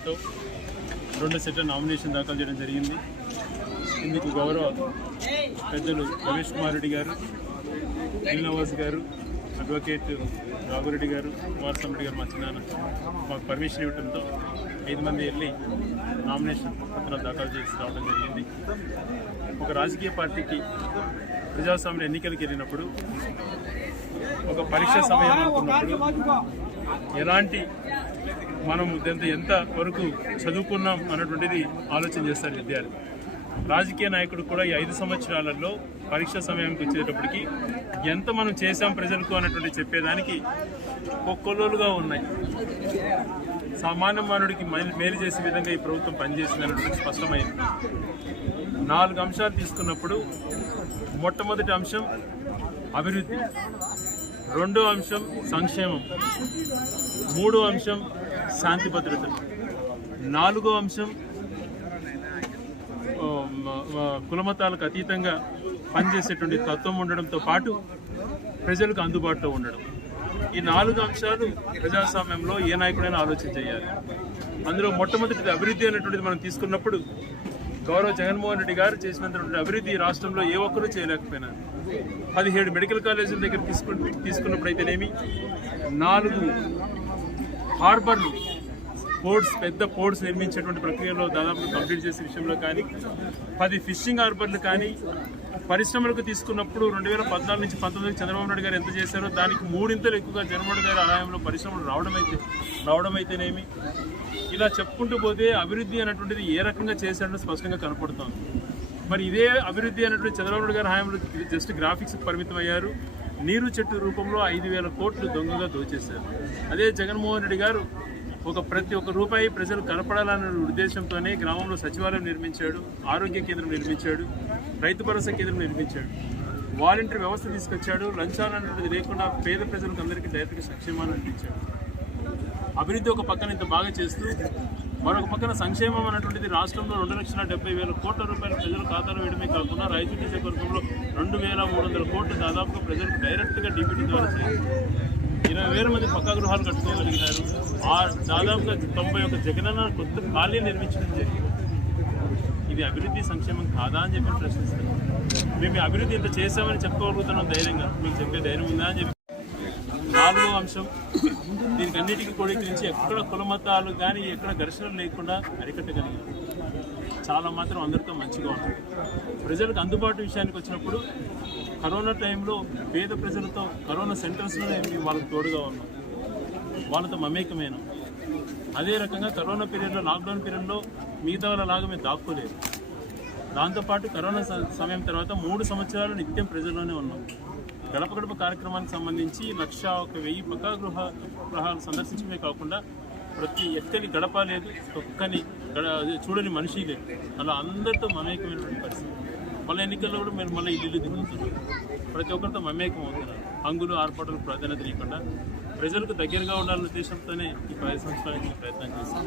పేరుతో రెండు సెట్ల నామినేషన్ దాఖలు చేయడం జరిగింది. ఇందుకు గౌరవ పెద్దలు రమేష్ కుమార్ రెడ్డి గారు శ్రీనివాస్ గారు అడ్వకేట్ రాఘురెడ్డి గారు కుమారస్వామి గారు మా చిన్నాన్న మాకు పర్మిషన్ ఇవ్వడంతో ఐదు మంది వెళ్ళి నామినేషన్ పత్రాలు దాఖలు చేసి రావడం జరిగింది. ఒక రాజకీయ పార్టీకి ప్రజాస్వామ్య ఎన్నికలకు వెళ్ళినప్పుడు ఒక పరీక్ష సమయం అనుకున్నప్పుడు ఎలాంటి మనం ఎంత వరకు చదువుకున్నాం అన్నటువంటిది ఆలోచన చేస్తారు విద్యార్థి రాజకీయ నాయకుడు కూడా ఈ ఐదు సంవత్సరాలలో పరీక్ష సమయానికి వచ్చేటప్పటికి ఎంత మనం చేశాం ప్రజలకు అన్నటువంటి చెప్పేదానికి కొక్కలోలుగా ఉన్నాయి. సామాన్య మానవుడికి మేలు మేలు చేసే విధంగా ఈ ప్రభుత్వం పనిచేసింది అన్నటువంటి స్పష్టమైంది. నాలుగు అంశాలు తీసుకున్నప్పుడు మొట్టమొదటి అంశం అభివృద్ధి రెండో అంశం సంక్షేమం మూడో అంశం శాంతి భద్రతలు నాలుగో అంశం కులమతాలకు అతీతంగా పనిచేసేటువంటి తత్వం ఉండడంతో పాటు ప్రజలకు అందుబాటులో ఉండడం. ఈ నాలుగు అంశాలు ప్రజాస్వామ్యంలో ఏ నాయకుడైనా ఆలోచన చేయాలి. అందులో మొట్టమొదటిది అభివృద్ధి అనేటువంటిది మనం తీసుకున్నప్పుడు గౌరవ జగన్మోహన్ రెడ్డి గారు చేసినటువంటి అభివృద్ధి రాష్ట్రంలో ఏ ఒక్కరూ చేయలేకపోయినారు. పదిహేడు మెడికల్ కాలేజీల దగ్గర తీసుకు తీసుకున్నప్పుడు అయితేనేమి నాలుగు హార్బర్లు పోర్ట్స్ పెద్ద పోర్ట్స్ నిర్మించేటువంటి ప్రక్రియలో దాదాపు కంప్లీట్ చేసే విషయంలో కానీ పది ఫిషింగ్ హార్బర్లు కానీ పరిశ్రమలకు తీసుకున్నప్పుడు రెండు వేల పద్నాలుగు నుంచి పంతొమ్మిది చంద్రబాబు నాయుడు గారు ఎంత చేశారో దానికి మూడింతలు ఎక్కువగా జగన్మోహన్ గారి ఆదాయంలో పరిశ్రమలు రావడం అయితే రావడం అయితేనేమి ఇలా చెప్పుకుంటూ పోతే అభివృద్ధి అనేటువంటిది ఏ రకంగా చేశాడో స్పష్టంగా కనపడుతోంది. మరి ఇదే అభివృద్ధి అనేటువంటి చంద్రబాబు నాయుడు గారి హయాంలో జస్ట్ గ్రాఫిక్స్ పరిమితం అయ్యారు నీరు చెట్టు రూపంలో ఐదు వేల కోట్లు దొంగగా దోచేశారు. అదే జగన్మోహన్ రెడ్డి గారు ఒక ప్రతి ఒక్క రూపాయి ప్రజలు కనపడాలన్న ఉద్దేశంతోనే గ్రామంలో సచివాలయం నిర్మించాడు ఆరోగ్య కేంద్రం నిర్మించాడు రైతు భరోసా కేంద్రం నిర్మించాడు. వాలంటీర్ వ్యవస్థ తీసుకొచ్చాడు లంచాలు అన్నది లేకుండా పేద ప్రజలకు అందరికీ డైరెక్ట్గా సంక్షేమాన్ని అందించాడు. అభివృద్ధి ఒక పక్కన ఇంత బాగా చేస్తూ మరొక పక్కన సంక్షేమం అన్నటువంటిది రాష్ట్రంలో రెండు లక్షల డెబ్బై వేల కోట్ల రూపాయలు ప్రజల ఖాతాలో వేయడమే కాకుండా రైతు నియోజకవర్గంలో వేల మూడు వందల కోట్లు దాదాపుగా ప్రజలకు డైరెక్ట్గా డిబిటీ ద్వారా చేయాలి ఇరవై వేల మంది పక్కా గృహాలు కట్టుకోగలిగినారు. ఆ దాదాపుగా తొంభై ఒక జగనన్న కొత్త ఖాళీ నిర్మించడం జరిగింది. ఇది అభివృద్ధి సంక్షేమం కాదా అని చెప్పి ప్రశ్నిస్తున్నాం మేము అభివృద్ధి ఇంత చేసామని చెప్పుకోగలుగుతున్నాం ధైర్యంగా. మీకు చెప్పే ధైర్యం ఉందా అని చెప్పి నాలుగో అంశం దీనికి అన్నిటికీ కోడీకరించి ఎక్కడ కులమతాలు కానీ ఎక్కడ ఘర్షణలు లేకుండా అరికట్టగలిగాం. చాలా మాత్రం అందరితో మంచిగా ఉంది ప్రజలకు అందుబాటు విషయానికి వచ్చినప్పుడు కరోనా టైంలో పేద ప్రజలతో కరోనా సెంటర్స్లోనే మేము వాళ్ళకి తోడుగా ఉన్నాం. వాళ్ళతో మమేకమైన. అదే రకంగా కరోనా పీరియడ్లో లాక్డౌన్ పీరియడ్లో మిగతా వాళ్ళ లాగా మేము దాక్కోలేదు. దాంతోపాటు కరోనా సమయం తర్వాత మూడు సంవత్సరాలు నిత్యం ప్రజల్లోనే ఉన్నాం. గడప గడప కార్యక్రమానికి సంబంధించి లక్ష ఒక వెయ్యి పక్కా గృహ గృహాలు సందర్శించడమే కాకుండా ప్రతి ఎత్తని గడప లేదు ఒక్కని గడ చూడని మనిషి లేదు. అలా అందరితో మమేకమైనటువంటి పరిస్థితి. మళ్ళీ ఎన్నికల్లో కూడా మీరు మళ్ళీ ఇల్లు దిగుతున్నారు ప్రతి ఒక్కరితో మమేకం అవుతున్నారు హంగులు ఆర్పాటలు ప్రాధాన్యత ఇవ్వకుండా ప్రజలకు దగ్గరగా ఉండాలనే ఉద్దేశంతోనే ఈ పది సంవత్సరాలకి ప్రయత్నం చేస్తాం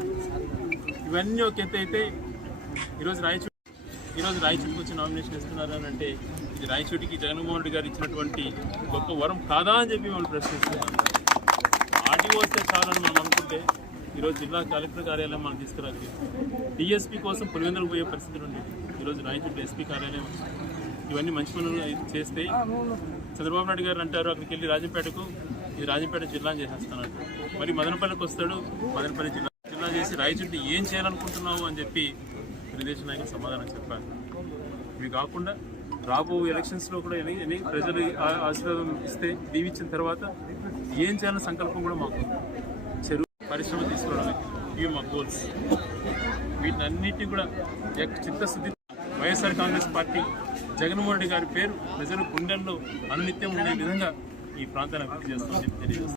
ఇవన్నీ ఒక ఎత్తు అయితే ఈరోజు రాయచూటి ఈరోజు రాయచోటికి వచ్చి నామినేషన్ ఇస్తున్నారు అని అంటే ఇది రాయచూటికి జగన్మోహన్ రెడ్డి గారు ఇచ్చినటువంటి గొప్ప వరం కాదా అని చెప్పి వాళ్ళు ప్రశ్నిస్తున్నాను ఆర్డీఓ వస్తే చాలని మనం అనుకుంటే ఈరోజు జిల్లా కలెక్టర్ కార్యాలయం మనం తీసుకురాలి డిఎస్పీ కోసం పులివెందులకు పోయే పరిస్థితులు ఉండేది ఈరోజు రాయచోటి ఎస్పీ కార్యాలయం ఇవన్నీ మంచి పనులు చేస్తే చంద్రబాబు నాయుడు గారు అంటారు అక్కడికి వెళ్ళి రాజంపేటకు ఇది రాజంపేట జిల్లా చేసేస్తానంట మరి మదనపల్లికి వస్తాడు మదనపల్లి జిల్లా జిల్లా చేసి రాయచూటి ఏం చేయాలనుకుంటున్నావు అని చెప్పి తెలుగుదేశం నాయకులు సమాధానం చెప్పారు. ఇవి కాకుండా రాబో ఎలక్షన్స్లో కూడా ఎన్ని ఎన్ని ప్రజలు ఆ- ఆశీర్వాదం ఇస్తే దీవించిన తర్వాత ఏం చేయాలన్న సంకల్పం కూడా మాకు చెరువు పరిశ్రమ తీసుకోవడానికి ఇవి మా గోల్స్ వీటన్నిటిని కూడా చిత్తశుద్ధి వైఎస్ఆర్ కాంగ్రెస్ పార్టీ జగన్మోహన్ రెడ్డి గారి పేరు ప్రజల గుండెల్లో అనునిత్యం ఉండే విధంగా ఈ ప్రాంతాన్ని అభివృద్ధి చేస్తామని చెప్పి తెలియజేస్తాం